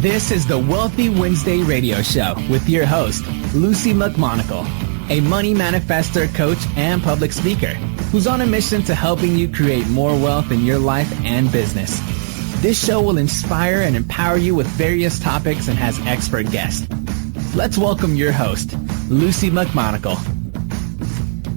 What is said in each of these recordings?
This is the Wealthy Wednesday radio show with your host, Lucy McMonagle, a money manifestor, coach, and public speaker who's on a mission to helping you create more wealth in your life and business. This show will inspire and empower you with various topics and has expert guests. Let's welcome your host, Lucy McMonagle.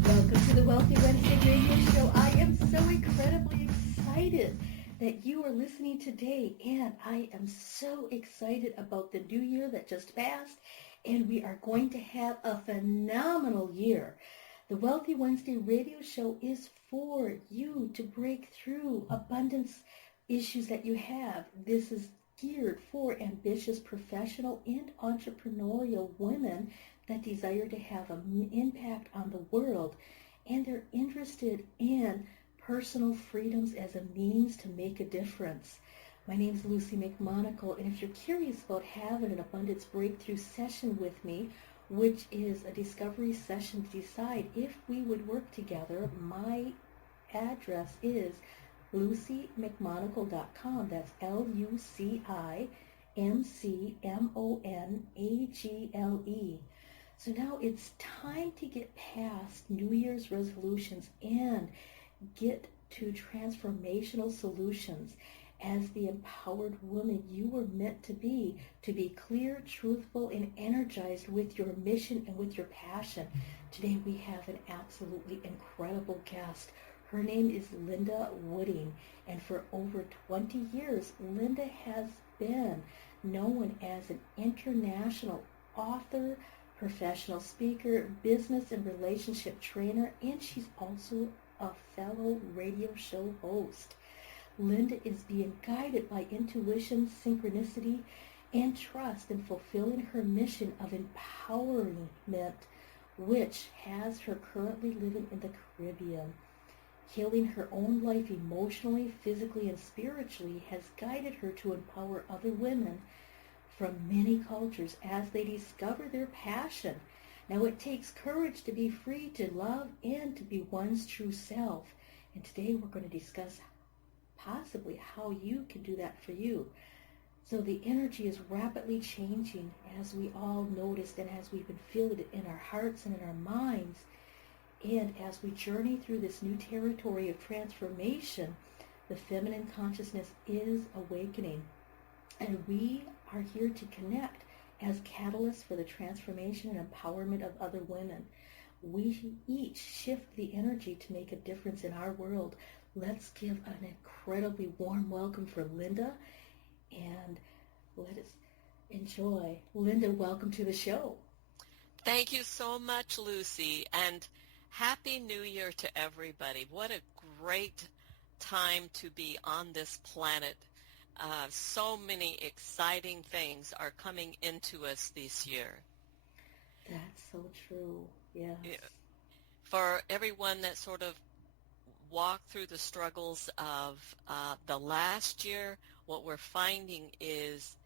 Welcome to the Wealthy Wednesday radio show. I am so incredibly excited that you are listening today, and I am so excited about the new year that just passed, and we are going to have a phenomenal year. The Wealthy Wednesday radio show is for you to break through abundance issues that you have. This is geared for ambitious professional and entrepreneurial women that desire to have an impact on the world, and they're interested in personal freedoms as a means to make a difference. My name is Lucy McMonagle, and if you're curious about having an abundance breakthrough session with me, which is a discovery session to decide if we would work together, my address is lucymcmonagle.com. That's LucyMcMonagle. So now it's time to get past New Year's resolutions and get to transformational solutions. As the empowered woman you were meant to be clear, truthful, and energized with your mission and with your passion. Today we have an absolutely incredible guest. Her name is Lynda Wooding, and for over 20 years, Lynda has been known as an international author, professional speaker, business and relationship trainer, and she's also a fellow radio show host. Lynda is being guided by intuition, synchronicity, and trust in fulfilling her mission of empowerment, which has her currently living in the Caribbean. Healing her own life emotionally, physically, and spiritually has guided her to empower other women from many cultures as they discover their passion. Now, it takes courage to be free to love and to be one's true self. And today we're going to discuss possibly how you can do that for you. So the energy is rapidly changing, as we all noticed and as we've been feeling it in our hearts and in our minds. And as we journey through this new territory of transformation, the feminine consciousness is awakening. And we are here to connect as catalysts for the transformation and empowerment of other women. We each shift the energy to make a difference in our world. Let's give an incredibly warm welcome for Lynda, and let us enjoy. Lynda, welcome to the show. Thank you so much, Lucy, and Happy New Year to everybody. What a great time to be on this planet. So many exciting things are coming into us this year. That's so true, yes. For everyone that sort of walked through the struggles of the last year, what we're finding is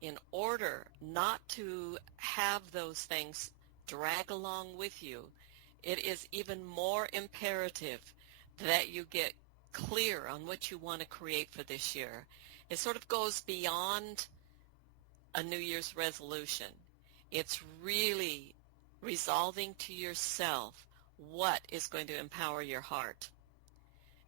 in order not to have those things drag along with you, it is even more imperative that you get clear on what you want to create for this year. It sort of goes beyond a New Year's resolution. It's really resolving to yourself what is going to empower your heart.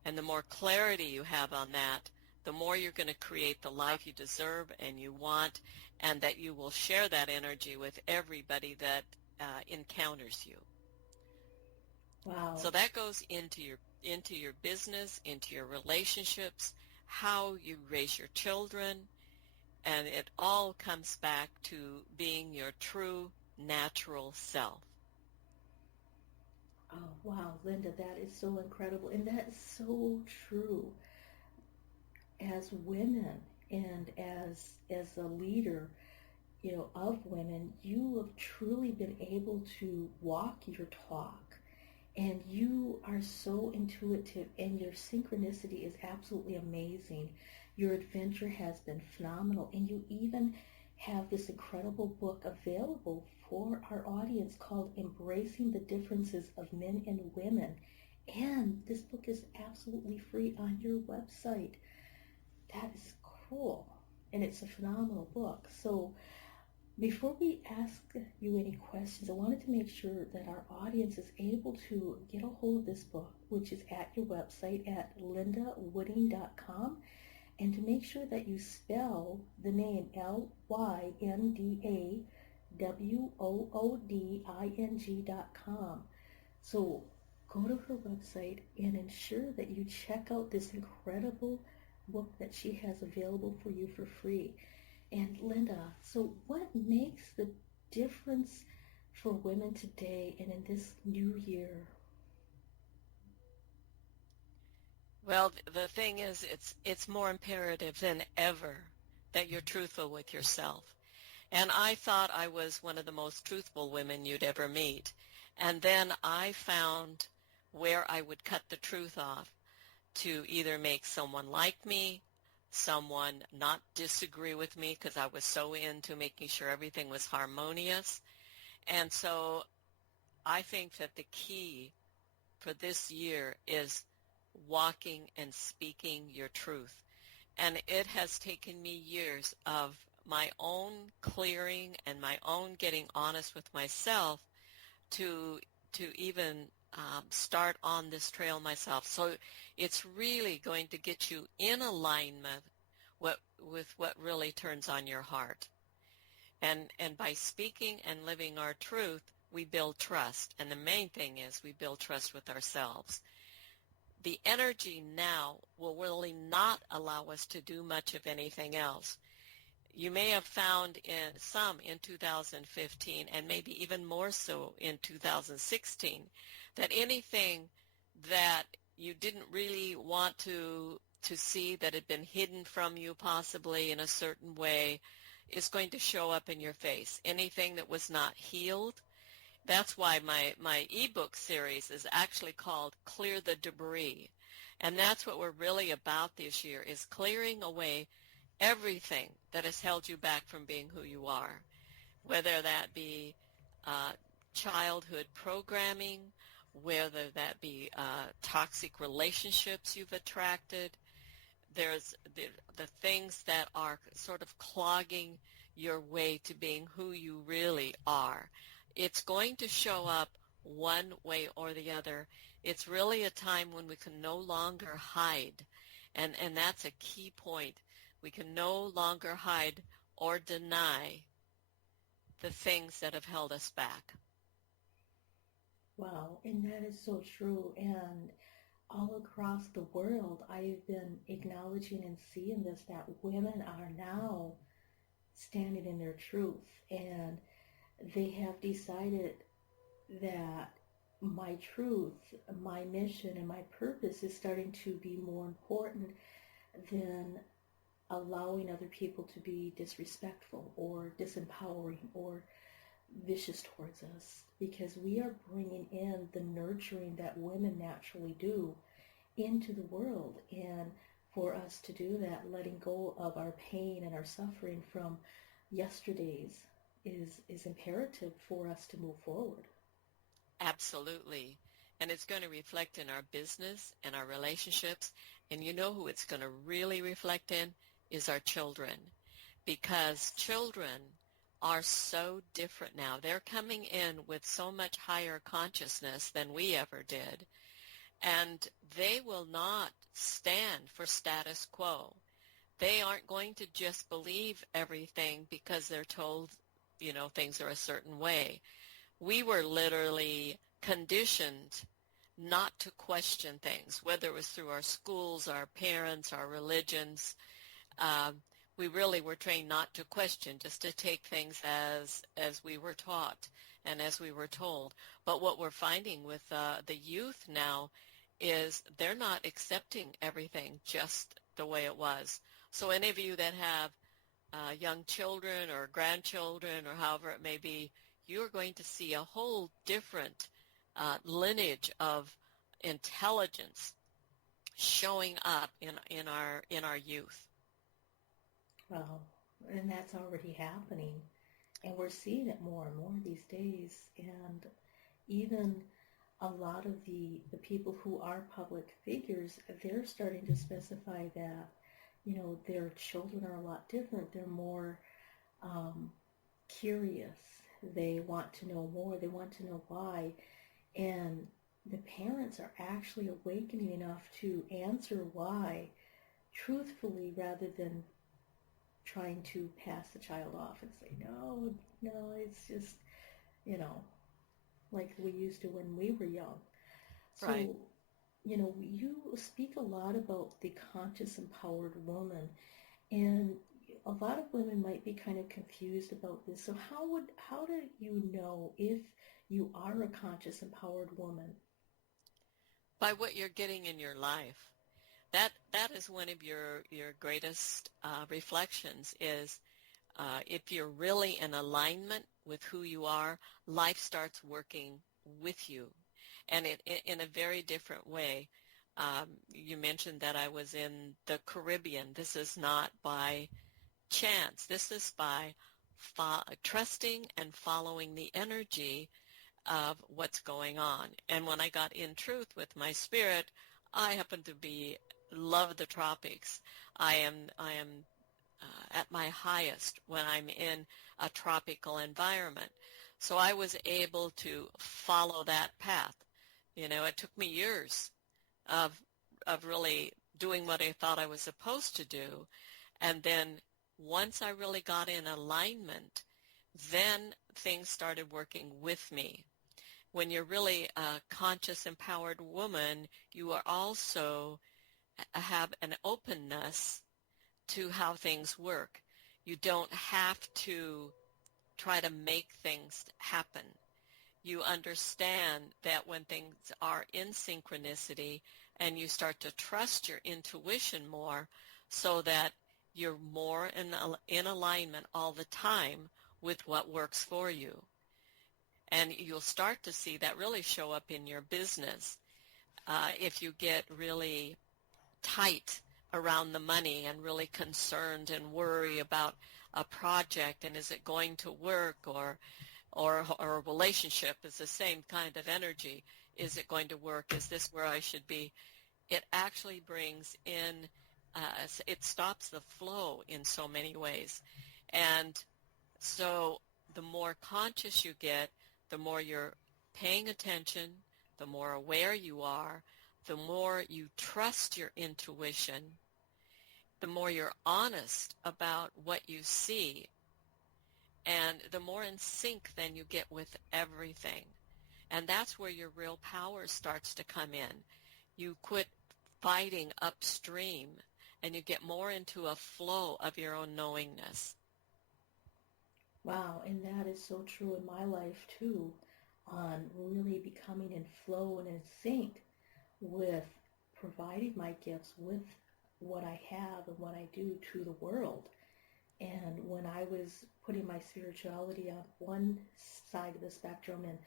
And the more clarity you have on that, the more you're going to create the life you deserve and you want, and that you will share that energy with everybody that encounters you. Wow. So that goes into your business, into your relationships, how you raise your children, and it all comes back to being your true natural self. Oh, wow, Lynda, that is so incredible, and that is so true. As women and as a leader, of women, you have truly been able to walk your talk, and you are so intuitive, and your synchronicity is absolutely amazing. Your adventure has been phenomenal, and you even have this incredible book available for our audience called Embracing the Differences of Men and Women. And this book is absolutely free on your website. That is cool. and it's a phenomenal book. So before we ask you any questions, I wanted to make sure that our audience is able to get a hold of this book, which is at your website at lindawooding.com, and to make sure that you spell the name LYNDAWOODING.com. So go to her website and ensure that you check out this incredible book that she has available for you for free. And Lynda, so what makes the difference for women today and in this new year? Well, the thing is, it's more imperative than ever that you're truthful with yourself. And I thought I was one of the most truthful women you'd ever meet. And then I found where I would cut the truth off to either make someone like me, someone not disagree with me, because I was so into making sure everything was harmonious. And so I think that the key for this year is walking and speaking your truth. And it has taken me years of my own clearing and my own getting honest with myself to even start on this trail myself. So it's really going to get you in alignment with what really turns on your heart. And by speaking and living our truth, we build trust. And the main thing is we build trust with ourselves. The energy now will really not allow us to do much of anything else. You may have found in 2015 and maybe even more so in 2016 that anything that you didn't really want to see that had been hidden from you possibly in a certain way is going to show up in your face. Anything that was not healed. That's why my ebook series is actually called Clear the Debris. And that's what we're really about this year, is clearing away everything that has held you back from being who you are, whether that be childhood programming, whether that be toxic relationships you've attracted. There's the things that are sort of clogging your way to being who you really are. It's going to show up one way or the other. It's really a time when we can no longer hide, and that's a key point. We can no longer hide or deny the things that have held us back. Wow, and that is so true. And all across the world, I've been acknowledging and seeing this, that women are now standing in their truth, and they have decided that my truth, my mission, and my purpose is starting to be more important than allowing other people to be disrespectful or disempowering or vicious towards us, because we are bringing in the nurturing that women naturally do into the world. And for us to do that, letting go of our pain and our suffering from yesterdays is imperative for us to move forward. Absolutely. And it's going to reflect in our business and our relationships. And you know who it's going to really reflect in is our children, because children are so different now. They're coming in with so much higher consciousness than we ever did. And they will not stand for status quo. They aren't going to just believe everything because they're told, things are a certain way. We were literally conditioned not to question things, whether it was through our schools, our parents, our religions. We really were trained not to question, just to take things as we were taught and as we were told. But what we're finding with the youth now is they're not accepting everything just the way it was. So any of you that have young children or grandchildren or however it may be, you're going to see a whole different lineage of intelligence showing up in our youth. Well, and that's already happening, and we're seeing it more and more these days. And even a lot of the people who are public figures, they're starting to specify that, their children are a lot different. They're more curious. They want to know more. They want to know why. And the parents are actually awakening enough to answer why truthfully rather than trying to pass the child off and say, no, no, it's just, you know, like we used to when we were young. So, Right. you speak a lot about the conscious empowered woman, and a lot of women might be kind of confused about this. So how do you know if you are a conscious empowered woman? By what you're getting in your life. That is one of your greatest reflections is if you're really in alignment with who you are, life starts working with you, and in a very different way. You mentioned that I was in the Caribbean. This is not by chance. This is by trusting and following the energy of what's going on. And when I got in truth with my spirit, I happen to love the tropics. I am at my highest when I'm in a tropical environment. So I was able to follow that path. It took me years of really doing what I thought I was supposed to do. And then once I really got in alignment, then things started working with me. When you're really a conscious, empowered woman, you are also have an openness to how things work. You don't have to try to make things happen. You understand that when things are in synchronicity and you start to trust your intuition more so that you're more in alignment all the time with what works for you. And you'll start to see that really show up in your business. If you get really tight around the money and really concerned and worry about a project and is it going to work, or a relationship is the same kind of energy. Is it going to work? Is this where I should be? It actually brings in, it stops the flow in so many ways. And so the more conscious you get, the more you're paying attention, the more aware you are, the more you trust your intuition, the more you're honest about what you see, and the more in sync then you get with everything. And that's where your real power starts to come in. You quit fighting upstream, and you get more into a flow of your own knowingness. Wow, and that is so true in my life too, on really becoming in flow and in sync with providing my gifts with what I have and what I do to the world. And when I was putting my spirituality on one side of the spectrum and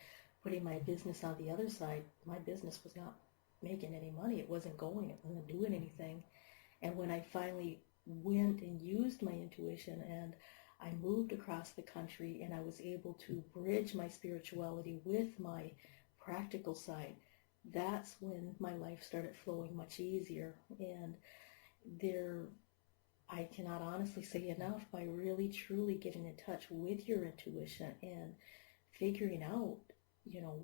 putting my business on the other side, my business was not making any money. It wasn't going. It wasn't doing anything. And when I finally went and used my intuition and I moved across the country and I was able to bridge my spirituality with my practical side, that's when my life started flowing much easier. And I cannot honestly say enough, by really truly getting in touch with your intuition and figuring out,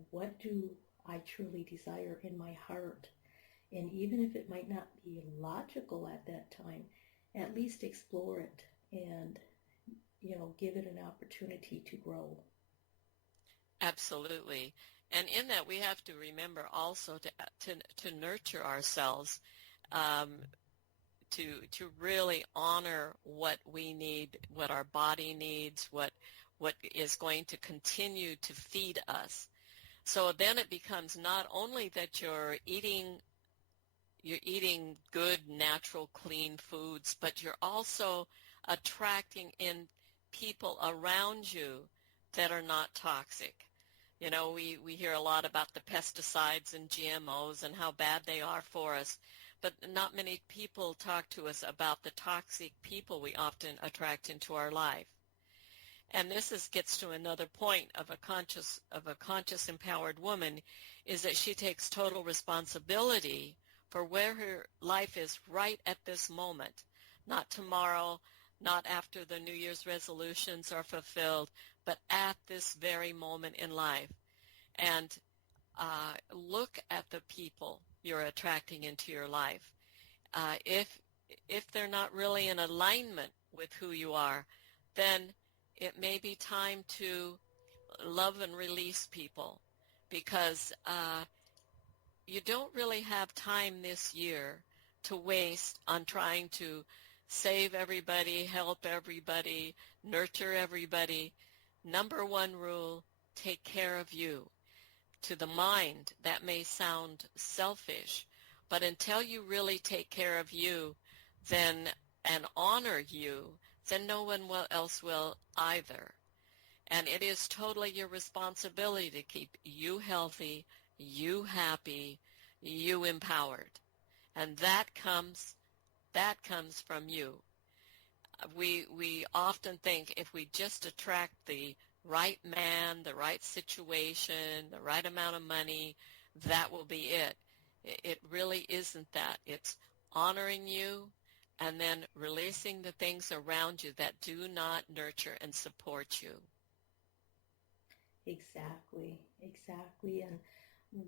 what do I truly desire in my heart. And even if it might not be logical at that time, at least explore it and, give it an opportunity to grow. Absolutely. And in that, we have to remember also to nurture ourselves, to really honor what we need, what our body needs, what is going to continue to feed us. So then it becomes not only that you're eating good, natural, clean foods, but you're also attracting in people around you that are not toxic. We hear a lot about the pesticides and GMOs and how bad they are for us, but not many people talk to us about the toxic people we often attract into our life. And this gets to another point of a conscious empowered woman, is that she takes total responsibility for where her life is right at this moment. not tomorrow, not after the New Year's resolutions are fulfilled, but at this very moment in life. And look at the people you're attracting into your life. If they're not really in alignment with who you are, then it may be time to love and release people, because you don't really have time this year to waste on trying to save everybody, help everybody, nurture everybody. Number one rule, take care of you. To the mind, that may sound selfish, but until you really take care of you, then and honor you, then no one else will either. And it is totally your responsibility to keep you healthy, you happy, you empowered. And that comes from you. We often think if we just attract the right man, the right situation, the right amount of money, that will be it. It really isn't that. It's honoring you and then releasing the things around you that do not nurture and support you. Exactly, exactly. And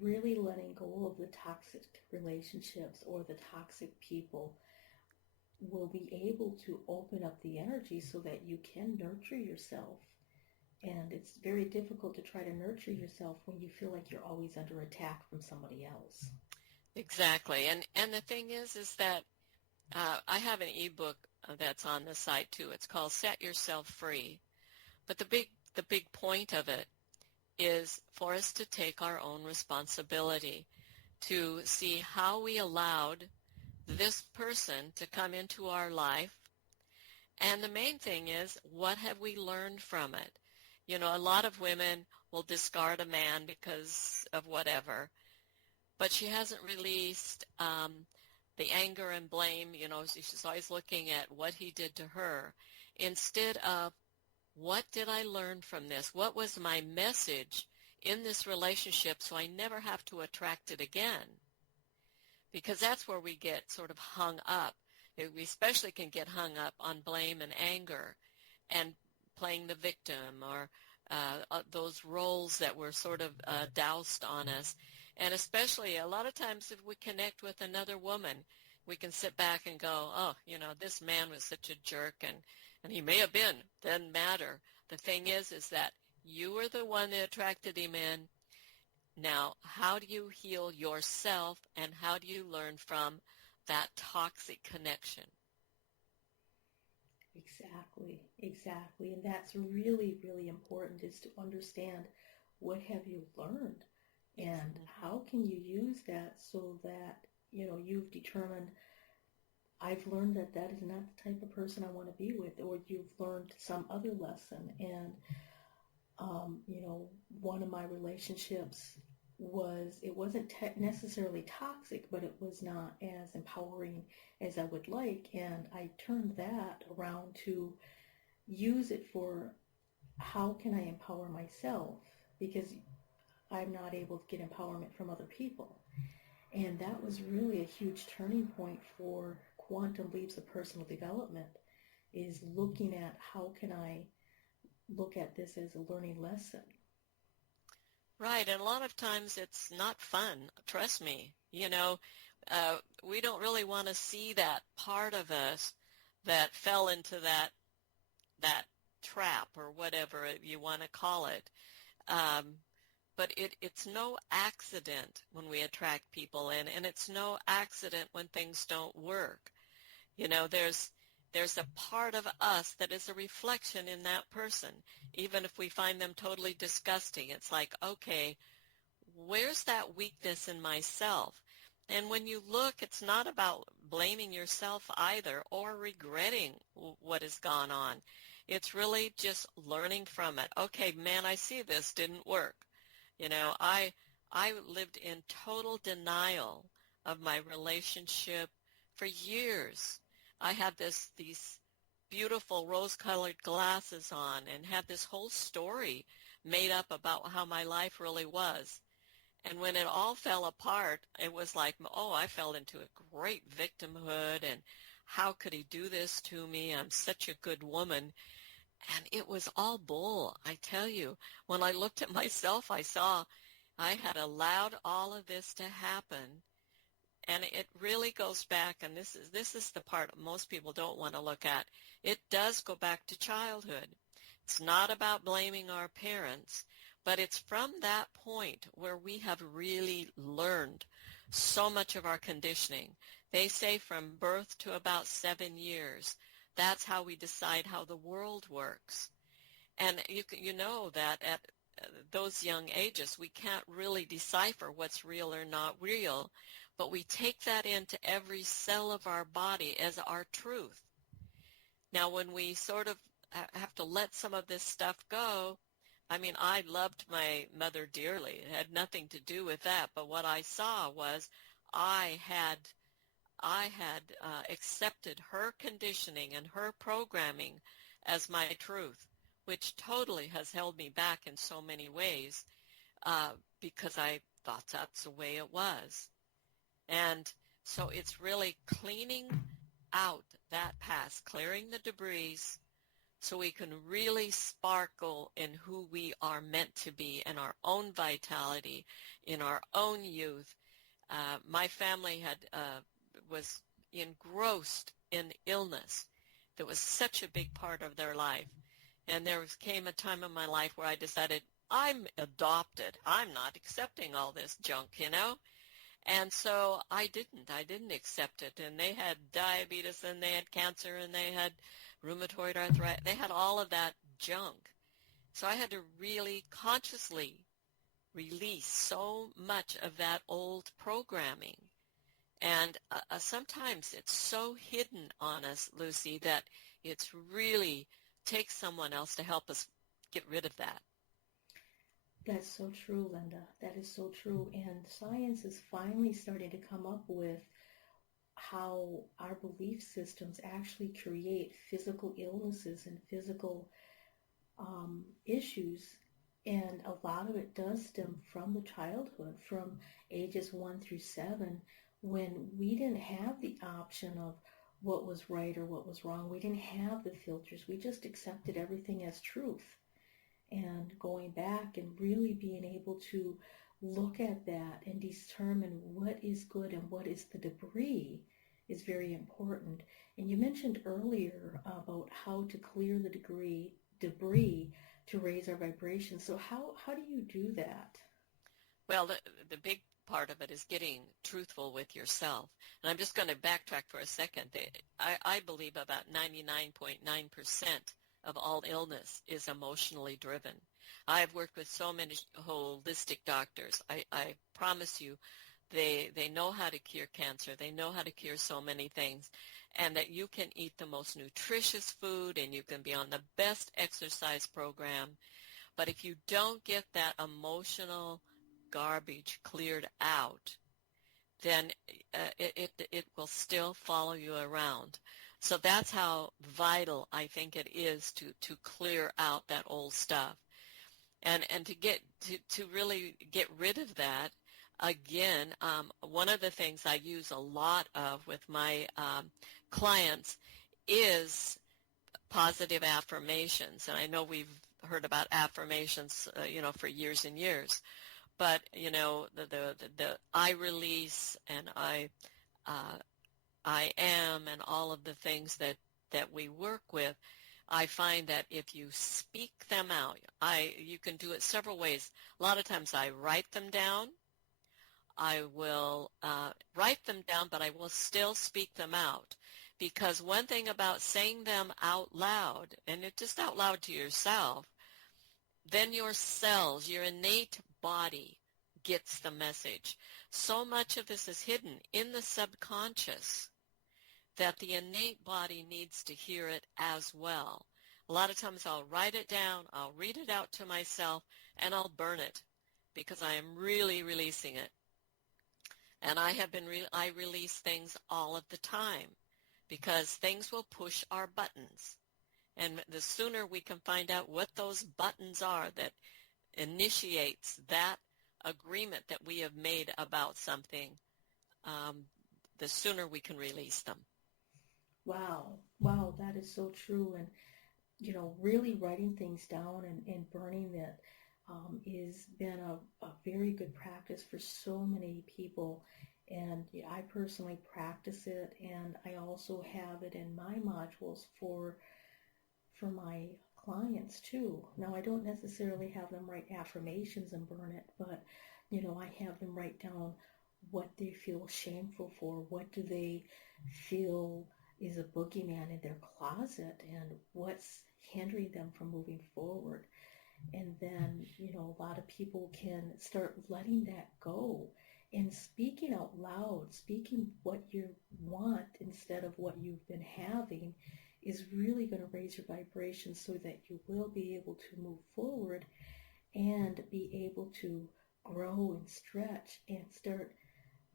really letting go of the toxic relationships or the toxic people will be able to open up the energy so that you can nurture yourself. And it's very difficult to try to nurture yourself when you feel like you're always under attack from somebody else. Exactly. And the thing is that I have an ebook that's on the site too. It's called Set Yourself Free. But the big point of it is for us to take our own responsibility, to see how we allowed this person to come into our life. And the main thing is, what have we learned from it? You know, a lot of women will discard a man because of whatever, but she hasn't released the anger and blame. You know, she's always looking at what he did to her instead of, what did I learn from this? What was my message in this relationship so I never have to attract it again? Because that's where we get sort of hung up. We especially can get hung up on blame and anger and playing the victim, or those roles that were sort of doused on us. And especially a lot of times if we connect with another woman, we can sit back and go, oh, you know, this man was such a jerk, and he may have been, doesn't matter. The thing is that you were the one that attracted him in. Now, how do you heal yourself, and how do you learn from that toxic connection? Exactly, exactly. And that's really, really important, is to understand what have you learned and how can you use that so that, you know, you've determined, I've learned that that is not the type of person I want to be with, or you've learned some other lesson. And, you know, one of my relationships it wasn't necessarily toxic, but it was not as empowering as I would like. And I turned that around to use it for, how can I empower myself? Because I'm not able to get empowerment from other people. And that was really a huge turning point for Quantum Leaps of Personal Development, is looking at how can I look at this as a learning lesson. Right, and a lot of times it's not fun, trust me. You know, we don't really want to see that part of us that fell into that trap, or whatever you want to call it. But it's no accident when we attract people in, and it's no accident when things don't work. You know, there's a part of us that is a reflection in that person. Even if we find them totally disgusting, it's like, okay, where's that weakness in myself? And when you look, it's not about blaming yourself either, or regretting what has gone on. It's really just learning from it. Okay, man, I see this didn't work. You know, I lived in total denial of my relationship for years. I had these beautiful rose-colored glasses on and had this whole story made up about how my life really was. And when it all fell apart, it was like, oh, I fell into a great victimhood, and how could he do this to me? I'm such a good woman. And it was all bull, I tell you. When I looked at myself, I saw I had allowed all of this to happen. And it really goes back, and this is the part most people don't want to look at. It does go back to childhood. It's not about blaming our parents, but it's from that point where we have really learned so much of our conditioning. They say from birth to about 7 years. That's how we decide how the world works. And you know that at those young ages, we can't really decipher what's real or not real, but we take that into every cell of our body as our truth. Now, when we sort of have to let some of this stuff go, I mean, I loved my mother dearly. It had nothing to do with that, but what I saw was I had accepted her conditioning and her programming as my truth, which totally has held me back in so many ways because I thought that's the way it was. And so it's really cleaning out that past, clearing the debris so we can really sparkle in who we are meant to be, in our own vitality, in our own youth. My family was engrossed in illness. That was such a big part of their life. And came a time in my life where I decided, I'm adopted. I'm not accepting all this junk, you know? And so I didn't accept it. And they had diabetes, and they had cancer, and they had rheumatoid arthritis. They had all of that junk. So I had to really consciously release so much of that old programming. And sometimes it's so hidden on us, Lucy, that it's really takes someone else to help us get rid of that. That's so true, Lynda. That is so true. And science is finally starting to come up with how our belief systems actually create physical illnesses and physical issues. And a lot of it does stem from the childhood, from ages 1 through 7, when we didn't have the option of what was right or what was wrong. We didn't have the filters. We just accepted everything as truth. And going back and really being able to look at that and determine what is good and what is the debris is very important. And you mentioned earlier about how to clear the debris to raise our vibration. So how do you do that? Well, the big part of it is getting truthful with yourself. And I'm just going to backtrack for a second. I believe about 99.9% of all illness is emotionally driven. I've worked with so many holistic doctors. I promise you, they know how to cure cancer. They know how to cure so many things. And that you can eat the most nutritious food and you can be on the best exercise program. But if you don't get that emotional garbage cleared out, then it will still follow you around. So that's how vital I think it is to clear out that old stuff, and to really get rid of that. Again, one of the things I use a lot of with my clients is positive affirmations, and I know we've heard about affirmations, for years and years. But the I release and I am and all of the things that we work with, I find that if you speak them out, you can do it several ways. A lot of times I write them down. I will write them down, but I will still speak them out. Because one thing about saying them out loud, and it just out loud to yourself, then your cells, your innate body gets the message. So much of this is hidden in the subconscious that the innate body needs to hear it as well. A lot of times I'll write it down, I'll read it out to myself, and I'll burn it because I am really releasing it. And I release things all of the time because things will push our buttons. And the sooner we can find out what those buttons are that initiates that agreement that we have made about something, the sooner we can release them. Wow, that is so true. And, really writing things down and burning it is been a very good practice for so many people. And I personally practice it, and I also have it in my modules for my clients too. Now, I don't necessarily have them write affirmations and burn it, but I have them write down what they feel shameful for, what do they feel is a boogeyman in their closet, and what's hindering them from moving forward. And then, a lot of people can start letting that go and speaking out loud, speaking what you want instead of what you've been having is really going to raise your vibration so that you will be able to move forward and be able to grow and stretch and start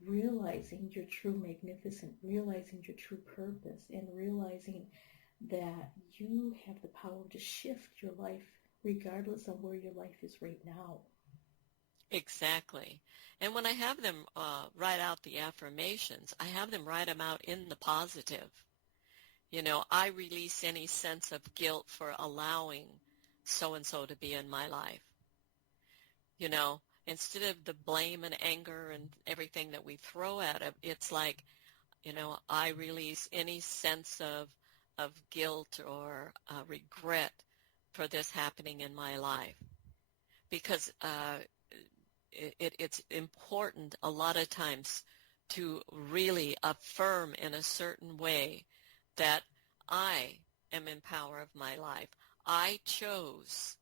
realizing your true magnificence, realizing your true purpose, and realizing that you have the power to shift your life regardless of where your life is right now. Exactly. And when I have them write out the affirmations, I have them write them out in the positive. I release any sense of guilt for allowing so-and-so to be in my life. Instead of the blame and anger and everything that we throw at it, it's like, I release any sense of guilt or regret for this happening in my life. Because it's important a lot of times to really affirm in a certain way that I am in power of my life. I chose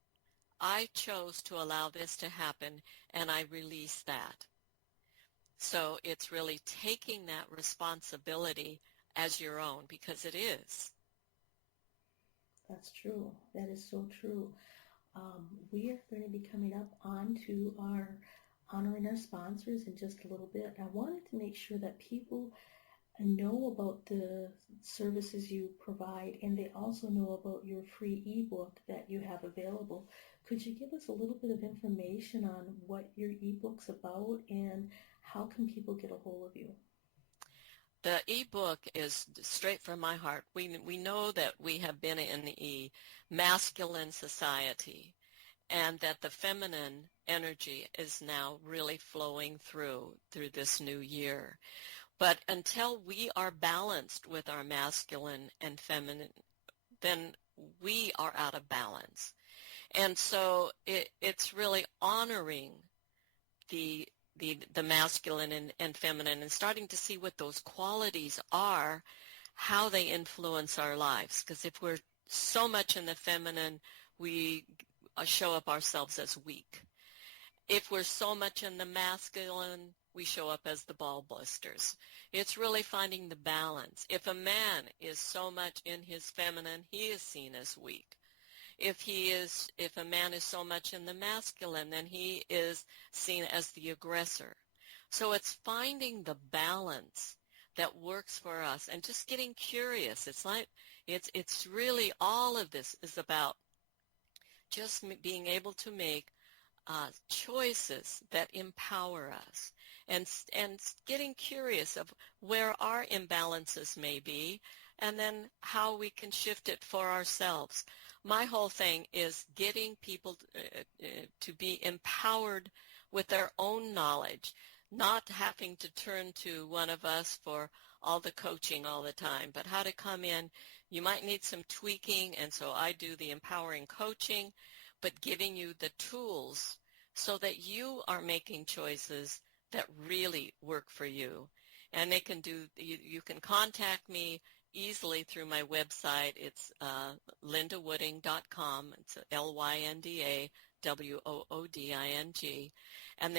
to allow this to happen, and I release that. So it's really taking that responsibility as your own, because it is. That's true. That is so true. We are going to be coming up on to our honoring our sponsors in just a little bit. I wanted to make sure that people know about the services you provide, and they also know about your free ebook that you have available. Could you give us a little bit of information on what your ebook's about and how can people get a hold of you? The ebook is straight from my heart. We know that we have been in a masculine society, and that the feminine energy is now really flowing through this new year. But until we are balanced with our masculine and feminine, then we are out of balance. And so it's really honoring the masculine and feminine and starting to see what those qualities are, how they influence our lives. Because if we're so much in the feminine, we show up ourselves as weak. If we're so much in the masculine, we show up as the ball busters. It's really finding the balance. If a man is so much in his feminine, he is seen as weak. If a man is so much in the masculine, then he is seen as the aggressor. So it's finding the balance that works for us and just getting curious. It's really, all of this is about just being able to make choices that empower us, and getting curious of where our imbalances may be, and then how we can shift it for ourselves. My whole thing is getting people to be empowered with their own knowledge, not having to turn to one of us for all the coaching all the time, but how to come in. You might need some tweaking, and so I do the empowering coaching, but giving you the tools so that you are making choices that really work for you. And you can contact me easily through my website. It's lyndawooding.com. It's LYNDAWOODING. And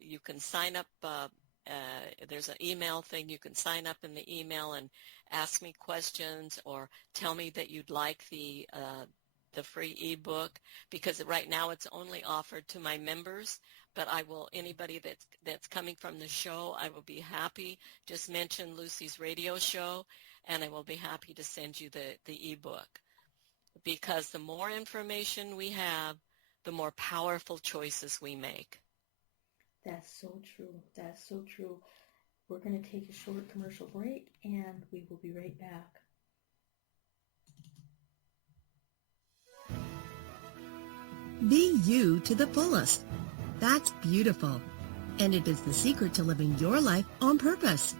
you can sign up. There's an email thing. You can sign up in the email and ask me questions, or tell me that you'd like the free ebook, because right now it's only offered to my members. But anybody that's coming from the show, I will be happy. Just mention Lucy's radio show, and I will be happy to send you the ebook. Because the more information we have, the more powerful choices we make. That's so true. That's so true. We're going to take a short commercial break, and we will be right back. Be you to the fullest. That's beautiful. And it is the secret to living your life on purpose.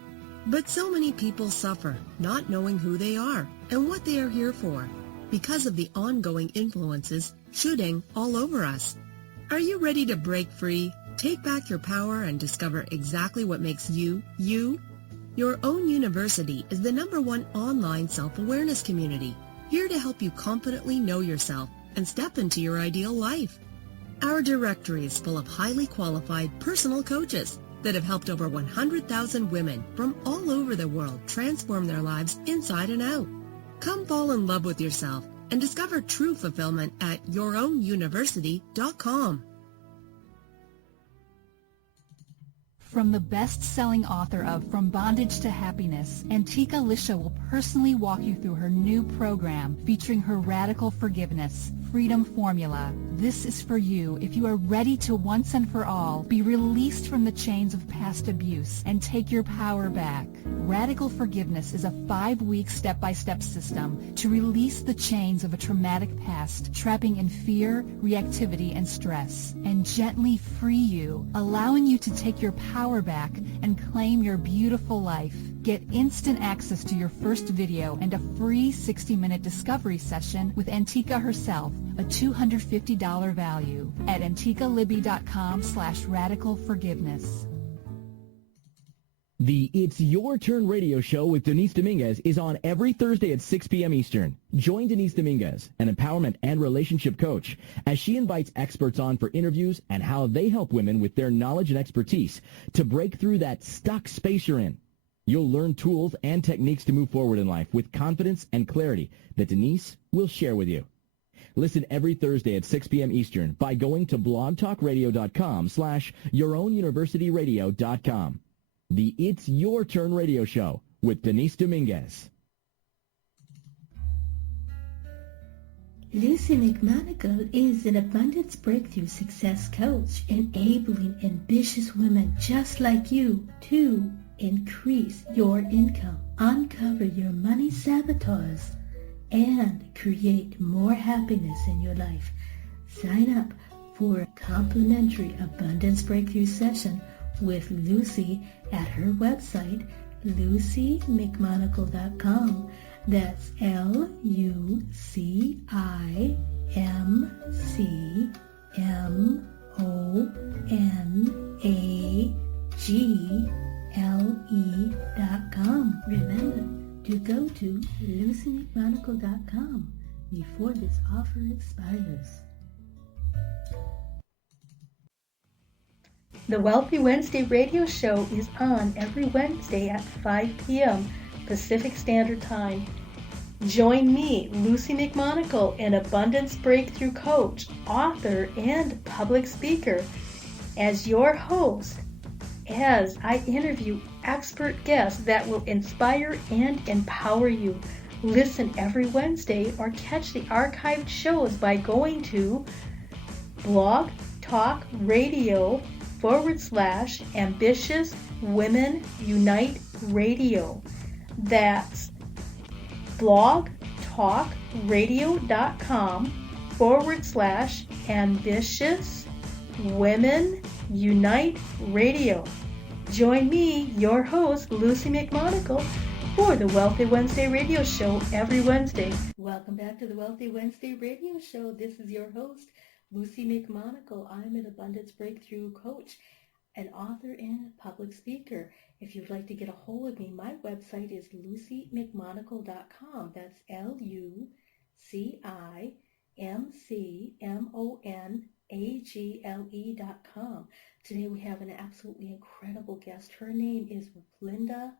But so many people suffer not knowing who they are and what they are here for because of the ongoing influences shooting all over us. Are you ready to break free, take back your power, and discover exactly what makes you, you? Your Own University is the #1 online self-awareness community, here to help you confidently know yourself and step into your ideal life. Our directory is full of highly qualified personal coaches that have helped over 100,000 women from all over the world transform their lives inside and out. Come fall in love with yourself and discover true fulfillment at yourownuniversity.com. From the best-selling author of From Bondage to Happiness, Antika Lisha will personally walk you through her new program featuring her Radical Forgiveness Freedom Formula. This is for you if you are ready to once and for all be released from the chains of past abuse and take your power back. Radical Forgiveness is a 5-week step-by-step system to release the chains of a traumatic past, trapping in fear, reactivity, and stress, and gently free you, allowing you to take your power back and claim your beautiful life. Get instant access to your first video and a free 60-minute discovery session with Antika herself, a $250 value, at antikalibby.com/radicalforgiveness. The It's Your Turn radio show with Denise Dominguez is on every Thursday at 6 p.m. Eastern. Join Denise Dominguez, an empowerment and relationship coach, as she invites experts on for interviews and how they help women with their knowledge and expertise to break through that stuck space you're in. You'll learn tools and techniques to move forward in life with confidence and clarity that Denise will share with you. Listen every Thursday at 6 p.m. Eastern by going to blogtalkradio.com/yourownuniversityradio.com. The It's Your Turn radio show with Denise Dominguez. Lucy McMonigal is an abundance breakthrough success coach, enabling ambitious women just like you to increase your income, uncover your money sabotage, and create more happiness in your life. Sign up for a complimentary abundance breakthrough session with Lucy at her website, lucymcmonagle.com. That's LucyMcMonagle.com. Remember to go to lucymcmonagle.com before this offer expires. The Wealthy Wednesday radio show is on every Wednesday at 5 p.m. Pacific Standard Time. Join me, Lucy McMonigal, an abundance breakthrough coach, author, and public speaker, as your host, as I interview expert guests that will inspire and empower you. Listen every Wednesday or catch the archived shows by going to Blog Talk Radio /Ambitious Women Unite Radio. That's blogtalkradio.com /Ambitious Women Unite Radio. Join me, your host, Lucy McMonigal, for the Wealthy Wednesday radio show every Wednesday. Welcome back to the Wealthy Wednesday radio show. This is your host, Lucy McMonigal. I'm an abundance breakthrough coach, an author, and public speaker. If you'd like to get a hold of me, my website is lucymcmonagle.com. That's LucyMcMonagle.com. Today we have an absolutely incredible guest. Her name is Lynda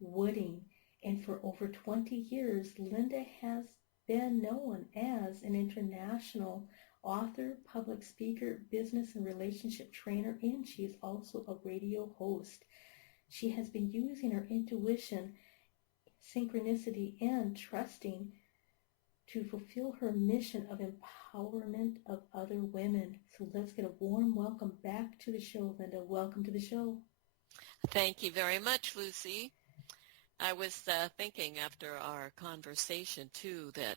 Wooding, and for over 20 years, Lynda has been known as an international author, public speaker, business and relationship trainer, and she is also a radio host. She has been using her intuition, synchronicity, and trusting to fulfill her mission of empowerment of other women. So let's get a warm welcome back to the show, Lynda. Welcome to the show. Thank you very much, Lucy. I was thinking after our conversation, too, that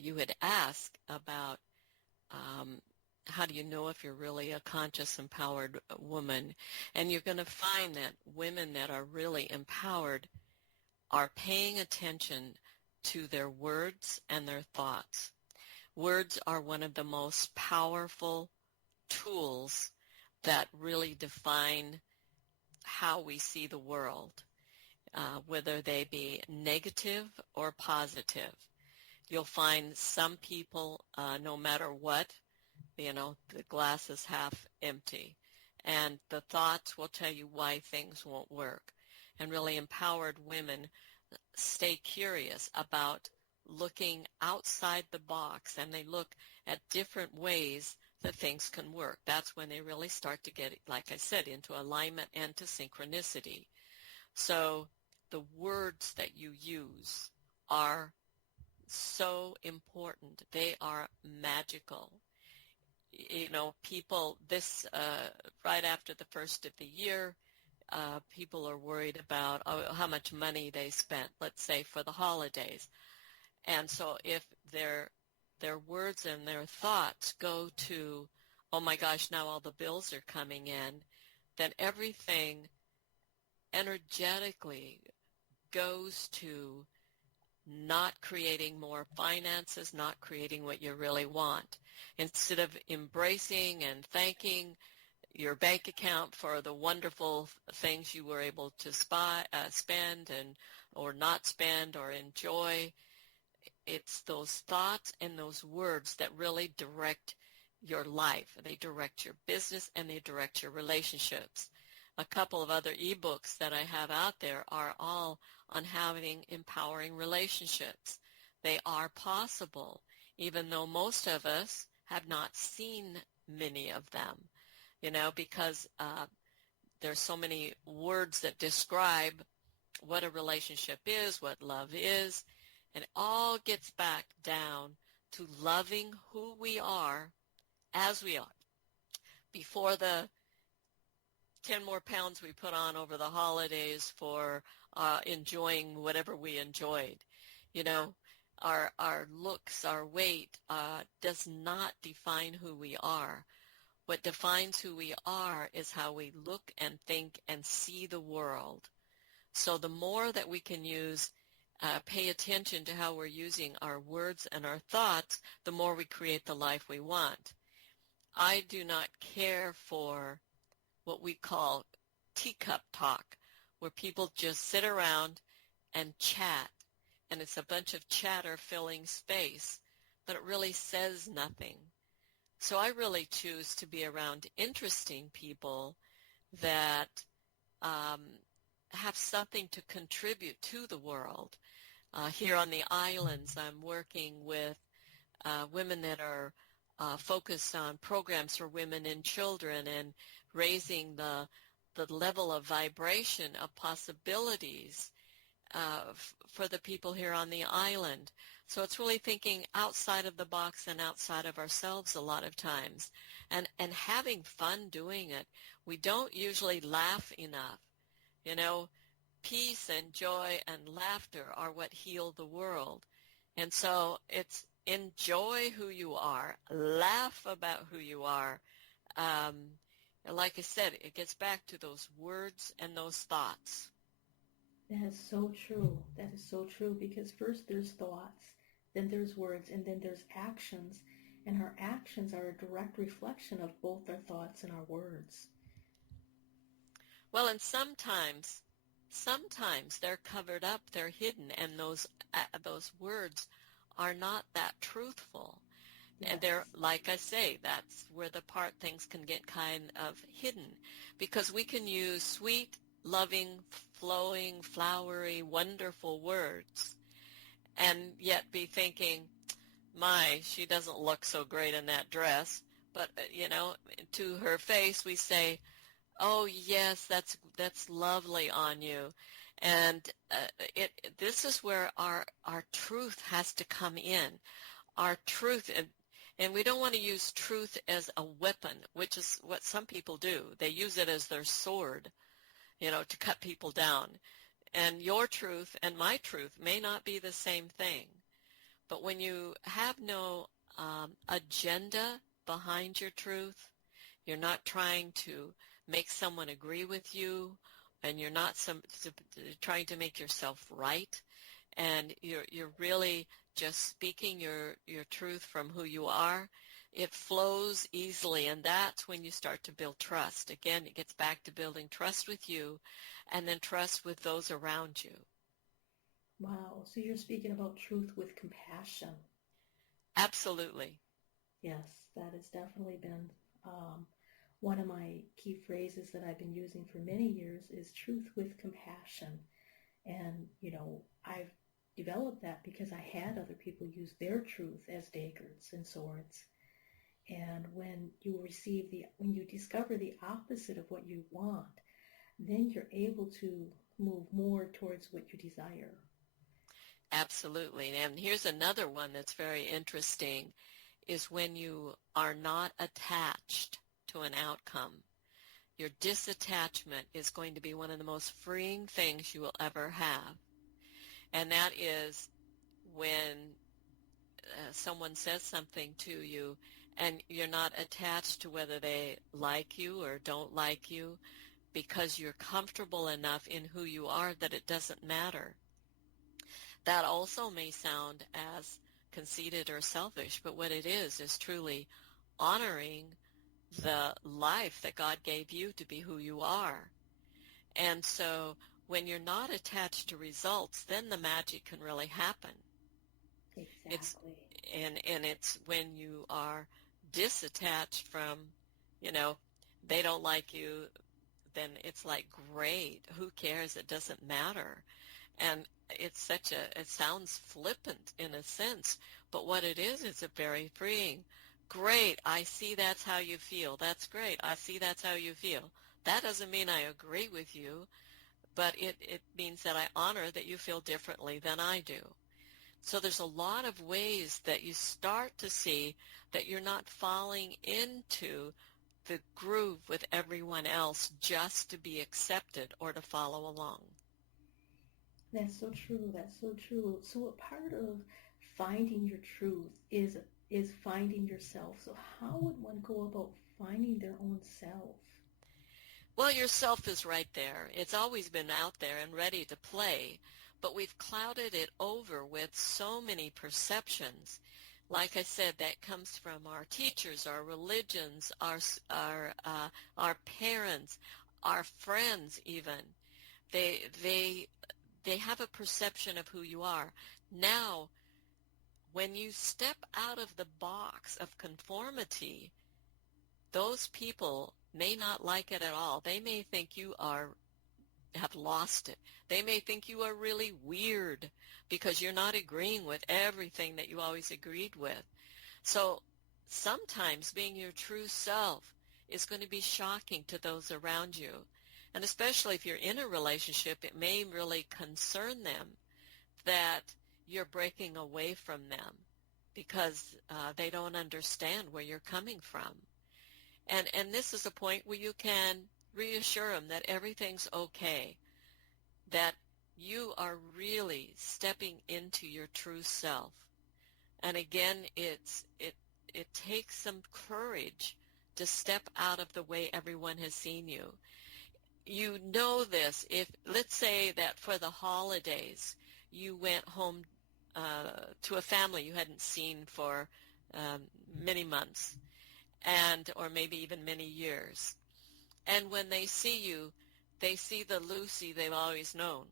you had asked about how do you know if you're really a conscious, empowered woman? And you're going to find that women that are really empowered are paying attention to their words and their thoughts. Words are one of the most powerful tools that really define how we see the world, whether they be negative or positive. You'll find some people, no matter what, the glass is half empty, and the thoughts will tell you why things won't work. And really empowered women stay curious about looking outside the box, and they look at different ways that things can work. That's when they really start to get, like I said, into alignment and to synchronicity. So the words that you use are so important. They are magical. People, right after the first of the year, people are worried about how much money they spent, let's say, for the holidays. And so if their words and their thoughts go to, oh my gosh, now all the bills are coming in, then everything energetically goes to not creating more finances, not creating what you really want. Instead of embracing and thanking your bank account for the wonderful things you were able to spend or not spend or enjoy, it's those thoughts and those words that really direct your life. They direct your business and they direct your relationships. A couple of other ebooks that I have out there are all on having empowering relationships. They are possible, even though most of us have not seen many of them, because there's so many words that describe what a relationship is, what love is, and it all gets back down to loving who we are as we are. Before the 10 more pounds we put on over the holidays for enjoying whatever we enjoyed. Our looks, our weight does not define who we are. What defines who we are is how we look and think and see the world. So the more that we can pay attention to how we're using our words and our thoughts, the more we create the life we want. I do not care for what we call teacup talk, where people just sit around and chat, and it's a bunch of chatter filling space, but it really says nothing. So I really choose to be around interesting people that have something to contribute to the world. Here on the islands, I'm working with women that are focused on programs for women and children and raising the level of vibration of possibilities for the people here on the island. So it's really thinking outside of the box and outside of ourselves a lot of times, and having fun doing it. We don't usually laugh enough. Peace and joy and laughter are what heal the world. And so it's enjoy who you are, laugh about who you are. Like I said, it gets back to those words and those thoughts. That is so true. That is so true, because first there's thoughts, then there's words, and then there's actions. And our actions are a direct reflection of both our thoughts and our words. Well, and sometimes they're covered up, they're hidden, and those words are not that truthful. Yes. And they're, like I say, that's where the part things can get kind of hidden, because we can use sweet, loving, flowing, flowery, wonderful words, and yet be thinking, my, she doesn't look so great in that dress. But, to her face we say, oh, yes, that's lovely on you. And this is where our truth has to come in. Our truth, and we don't want to use truth as a weapon, which is what some people do. They use it as their sword. to cut people down. And your truth and my truth may not be the same thing. But when you have no agenda behind your truth, you're not trying to make someone agree with you, and you're not trying to make yourself right, and you're really just speaking your truth from who you are, it flows easily, and that's when you start to build trust. Again, it gets back to building trust with you and then trust with those around you. Wow. So you're speaking about truth with compassion. Absolutely. Yes, that has definitely been one of my key phrases that I've been using for many years is truth with compassion. And, I've developed that because I had other people use their truth as daggers and swords. And when you discover the opposite of what you want, then you're able to move more towards what you desire. Absolutely. And here's another one that's very interesting, is when you are not attached to an outcome. Your disattachment is going to be one of the most freeing things you will ever have. And that is when someone says something to you and you're not attached to whether they like you or don't like you, because you're comfortable enough in who you are that it doesn't matter. That also may sound as conceited or selfish, but what it is truly honoring the life that God gave you to be who you are. And so when you're not attached to results, then the magic can really happen. Exactly. It's when you are disattached from, they don't like you, then it's like, great, who cares? It doesn't matter. And it sounds flippant in a sense, but what it is a very freeing. Great, I see that's how you feel. That's great. I see that's how you feel. That doesn't mean I agree with you, but it means that I honor that you feel differently than I do. So there's a lot of ways that you start to see that you're not falling into the groove with everyone else just to be accepted or to follow along. That's so true. That's so true. So a part of finding your truth is finding yourself. So how would one go about finding their own self? Well, your self is right there. It's always been out there and ready to play, but we've clouded it over with so many perceptions. Like I said, that comes from our teachers, our religions, our parents, our friends even. They have a perception of who you are. Now, when you step out of the box of conformity, those people may not like it at all. They may think you have lost it. They may think you are really weird because you're not agreeing with everything that you always agreed with. So sometimes being your true self is going to be shocking to those around you. And especially if you're in a relationship, it may really concern them that you're breaking away from them because they don't understand where you're coming from. And this is a point where you can reassure them that everything's okay, that you are really stepping into your true self. And again, it takes some courage to step out of the way everyone has seen you. You know this. If, let's say that for the holidays, you went home to a family you hadn't seen for many months, or maybe even many years. And when they see you, they see the Lucy they've always known.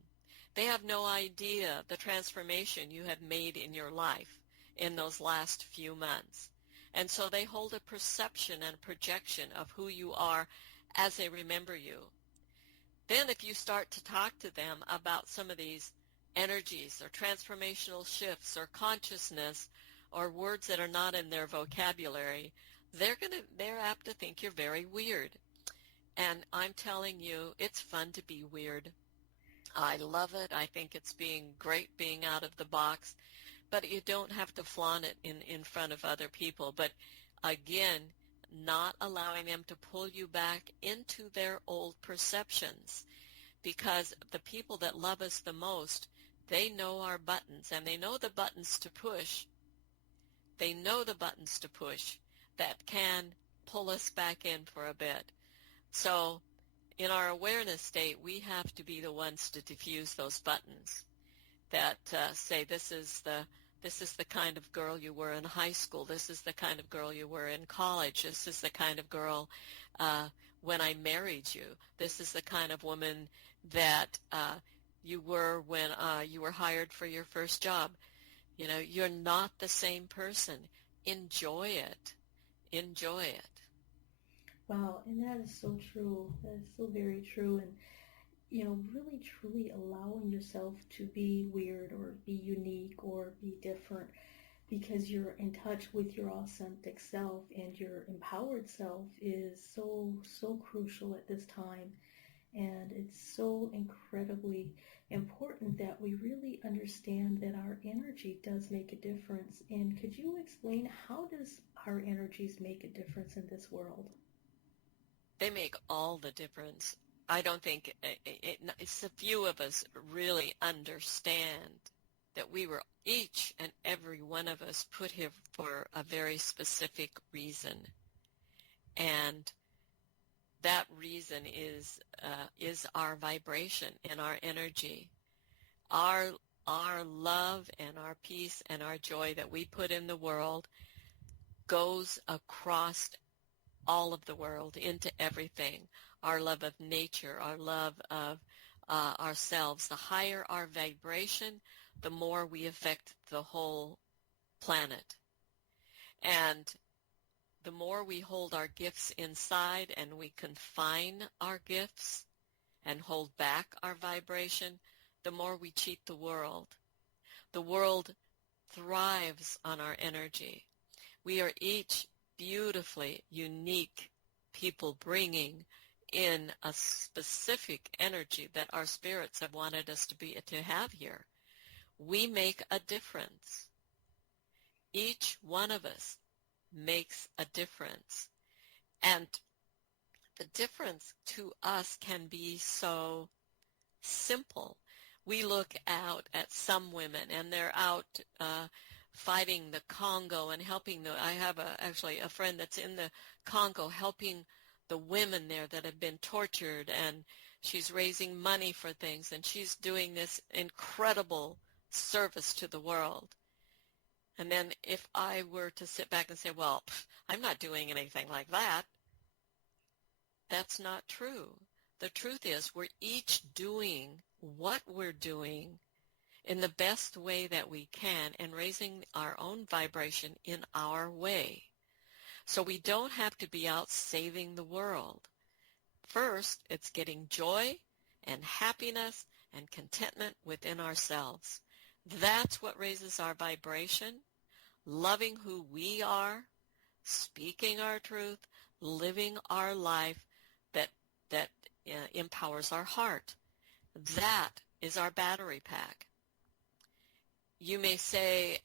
They have no idea the transformation you have made in your life in those last few months. And so they hold a perception and projection of who you are as they remember you. Then if you start to talk to them about some of these energies or transformational shifts or consciousness or words that are not in their vocabulary, they're apt to think you're very weird. And I'm telling you, it's fun to be weird. I love it. I think it's great being out of the box. But you don't have to flaunt it in front of other people. But again, not allowing them to pull you back into their old perceptions. because the people that love us the most, they know our buttons, and they know the buttons to push. They know the buttons to push that can pull us back in for a bit. So in our awareness state, we have to be the ones to diffuse those buttons that say, this is the kind of girl you were in high school. This is the kind of girl you were in college. This is the kind of girl when I married you. This is the kind of woman that you were when you were hired for your first job. You know, you're not the same person. Enjoy it. Enjoy it. Wow, and that is so true. That is so very true. And, you know, really truly allowing yourself to be weird or be unique or be different because you're in touch with your authentic self and your empowered self is so, so crucial at this time. And it's so incredibly important that we really understand that our energy does make a difference. And could you explain, how does our energies make a difference in this world? They make all the difference. I don't think it's a few of us really understand that we were, each and every one of us, put here for a very specific reason. And that reason is our vibration and our energy. Our love and our peace and our joy that we put in the world goes across all of the world, into everything. Our love of nature, our love of ourselves. The higher our vibration, the more we affect the whole planet. And the more we hold our gifts inside and we confine our gifts and hold back our vibration, the more we cheat the world. The world thrives on our energy. We are each beautifully unique people bringing in a specific energy that our spirits have wanted us to have here. We make a difference. Each one of us makes a difference. And the difference to us can be so simple. We look out at some women, and they're out fighting the Congo and helping I have actually a friend that's in the Congo helping the women there that have been tortured, and she's raising money for things, and she's doing this incredible service to the world. And then if I were to sit back and say, well, I'm not doing anything like that, that's not true. The truth is we're each doing what we're doing in the best way that we can and raising our own vibration in our way. So we don't have to be out saving the world. First, it's getting joy and happiness and contentment within ourselves. That's what raises our vibration, loving who we are, speaking our truth, living our life that empowers our heart. That is our battery pack. You may say,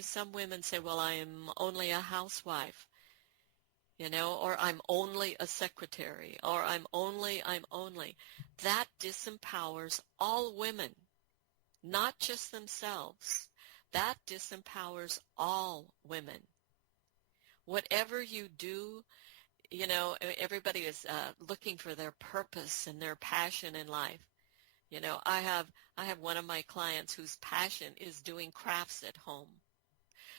some women say, well, I'm only a housewife, or I'm only a secretary, or I'm only. That disempowers all women, not just themselves. That disempowers all women. Whatever you do, everybody is looking for their purpose and their passion in life. I have one of my clients whose passion is doing crafts at home.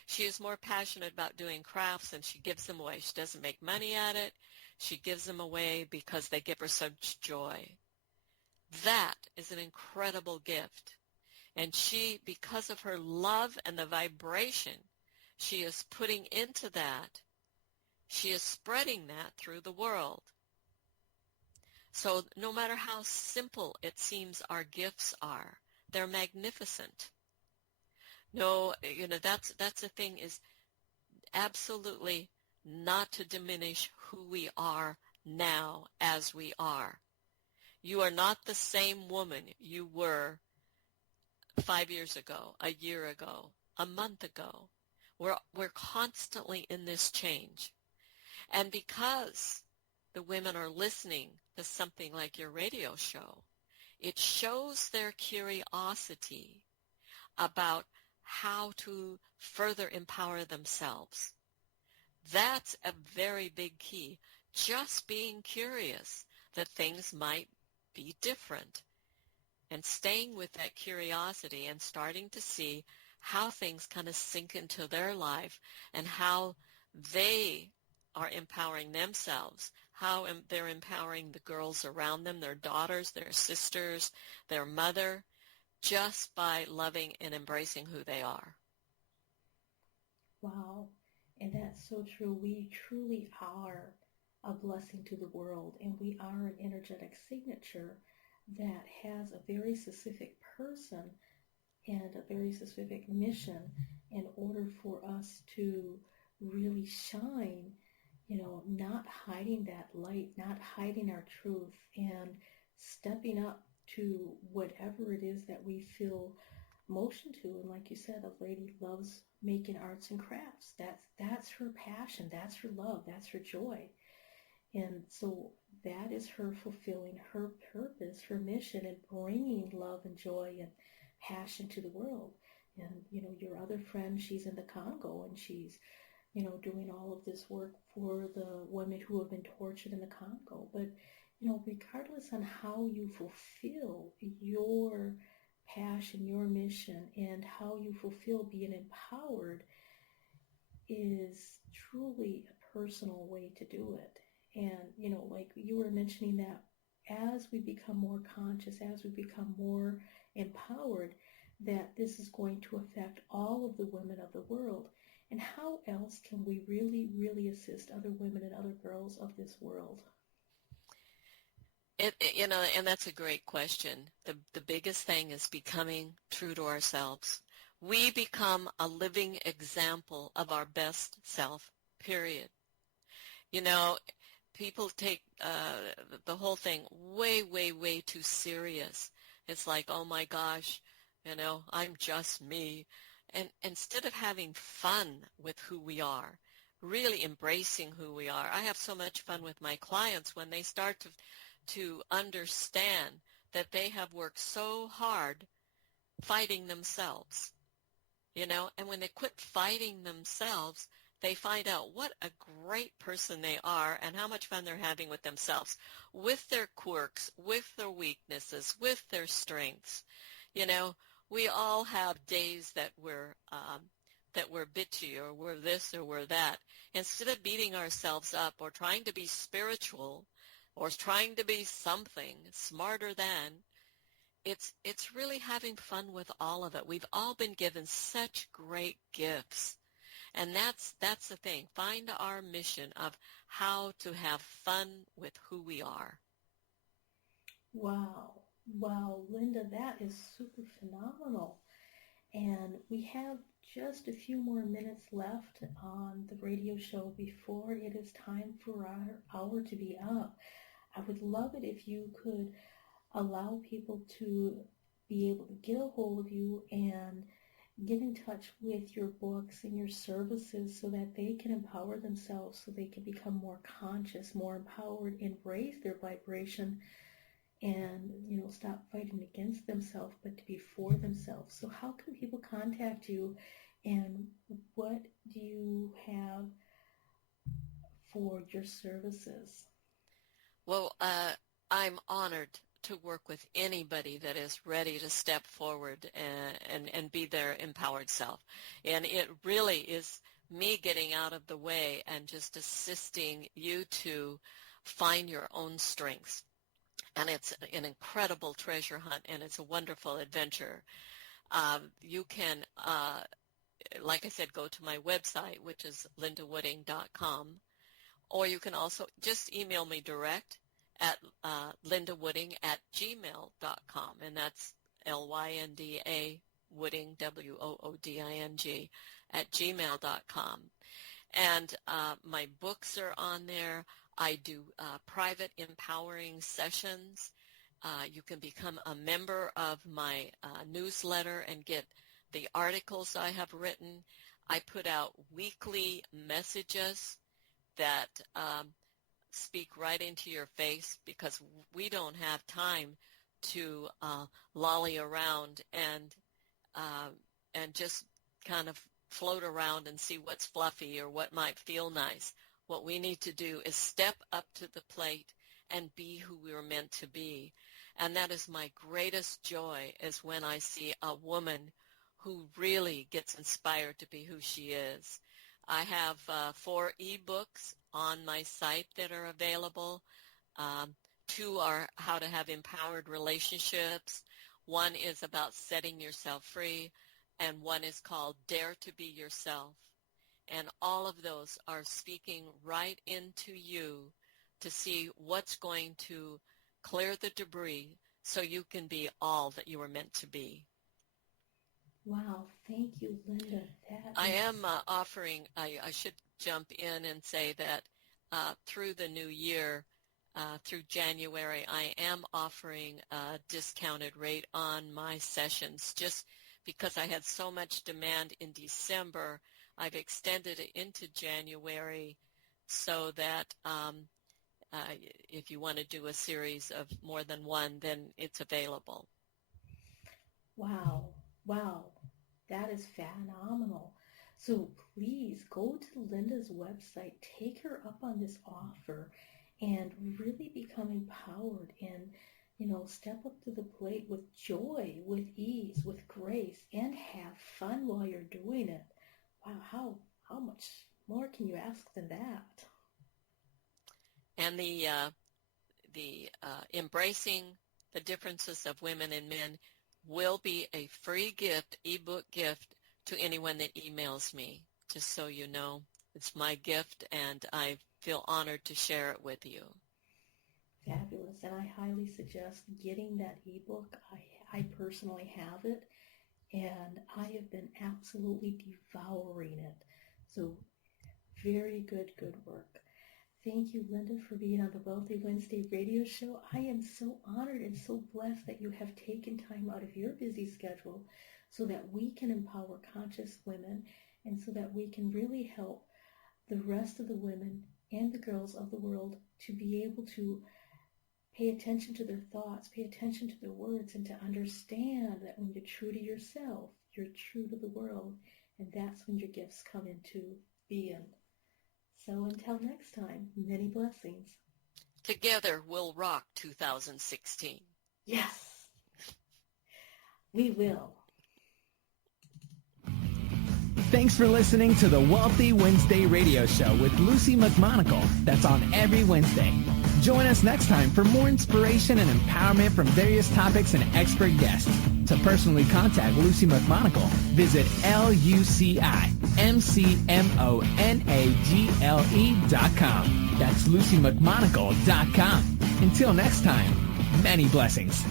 She is more passionate about doing crafts, and she gives them away. She doesn't make money at it. She gives them away because they give her such joy. That is an incredible gift. And she, because of her love and the vibration she is putting into that, she is spreading that through the world. So no matter how simple it seems our gifts are, they're magnificent. No, that's the thing, is absolutely not to diminish who we are now as we are. You are not the same woman you were 5 years ago, a year ago, a month ago. We're constantly in this change. And because the women are listening to something like your radio show, it shows their curiosity about how to further empower themselves. That's a very big key. Just being curious that things might be different and staying with that curiosity and starting to see how things kind of sink into their life and how they are empowering themselves, how they're empowering the girls around them, their daughters, their sisters, their mother, just by loving and embracing who they are. Wow. And that's so true. We truly are a blessing to the world, and we are an energetic signature that has a very specific person and a very specific mission in order for us to really shine, not hiding that light, not hiding our truth, and stepping up to whatever it is that we feel motion to. And like you said, a lady loves making arts and crafts. That's her passion, that's her love, that's her joy. And so that is her fulfilling her purpose, her mission, and bringing love and joy and passion to the world. And, your other friend, she's in the Congo, and she's, doing all of this work for the women who have been tortured in the Congo. But, regardless on how you fulfill your passion, your mission, and how you fulfill being empowered is truly a personal way to do it. And, like you were mentioning, that as we become more conscious, as we become more empowered, that this is going to affect all of the women of the world. And how else can we really, really assist other women and other girls of this world? And that's a great question. The biggest thing is becoming true to ourselves. We become a living example of our best self, period. People take the whole thing way, way, way too serious. It's like, oh my gosh, I'm just me. And instead of having fun with who we are, really embracing who we are, I have so much fun with my clients when they start to understand that they have worked so hard fighting themselves, and when they quit fighting themselves, they find out what a great person they are and how much fun they're having with themselves, with their quirks, with their weaknesses, with their strengths. We all have days that we're bitchy, or we're this or we're that. Instead of beating ourselves up or trying to be spiritual or trying to be something smarter than, it's really having fun with all of it. We've all been given such great gifts. And that's the thing. Find our mission of how to have fun with who we are. Wow. Wow, Lynda, that is super phenomenal. And we have just a few more minutes left on the radio show before it is time for our hour to be up. I would love it if you could allow people to be able to get a hold of you and get in touch with your books and your services so that they can empower themselves, so they can become more conscious, more empowered, and raise their vibration, and stop fighting against themselves, but to be for themselves. So how can people contact you, and what do you have for your services? Well, I'm honored to work with anybody that is ready to step forward and be their empowered self. And it really is me getting out of the way and just assisting you to find your own strengths. And it's an incredible treasure hunt, and it's a wonderful adventure. You can, like I said, go to my website, which is lindawooding.com, or you can also just email me direct at lindawooding@gmail.com, and that's Lynda Wooding, Wooding, @gmail.com. And my books are on there. I do private empowering sessions. You can become a member of my newsletter and get the articles I have written. I put out weekly messages that speak right into your face, because we don't have time to lolly around and just kind of float around and see what's fluffy or what might feel nice. What we need to do is step up to the plate and be who we were meant to be. And that is my greatest joy, is when I see a woman who really gets inspired to be who she is. I have 4 ebooks on my site that are available. 2 are how to have empowered relationships. 1 is about setting yourself free, and 1 is called Dare to Be Yourself. And all of those are speaking right into you to see what's going to clear the debris so you can be all that you were meant to be. Wow, thank you, Lynda. I am offering, I should jump in and say that through the new year, through January, I am offering a discounted rate on my sessions. Just because I had so much demand in December, I've extended it into January so that if you want to do a series of more than 1, then it's available. Wow, that is phenomenal. So please go to Lynda's website, take her up on this offer, and really become empowered and, step up to the plate with joy, with ease, with grace, and have fun while you're doing it. Wow, how much more can you ask than that? And the embracing the differences of women and men will be a free gift, ebook gift, to anyone that emails me. Just so you know, it's my gift, and I feel honored to share it with you. Fabulous, and I highly suggest getting that ebook. I personally have it, and I have been absolutely devouring it. So very good work. Thank you, Lynda, for being on the Wealthy Wednesday radio show. I am so honored and so blessed that you have taken time out of your busy schedule so that we can empower conscious women and so that we can really help the rest of the women and the girls of the world to be able to pay attention to their thoughts, pay attention to their words, and to understand that when you're true to yourself, you're true to the world, and that's when your gifts come into being. So until next time, many blessings. Together we'll rock 2016. Yes, we will. Thanks for listening to the Wealthy Wednesday radio show with Lucy McMonagle. That's on every Wednesday. Join us next time for more inspiration and empowerment from various topics and expert guests. To personally contact Lucy McMonagle, visit LucyMcMonagle.com. That's LucyMcMonagle.com. Until next time, many blessings.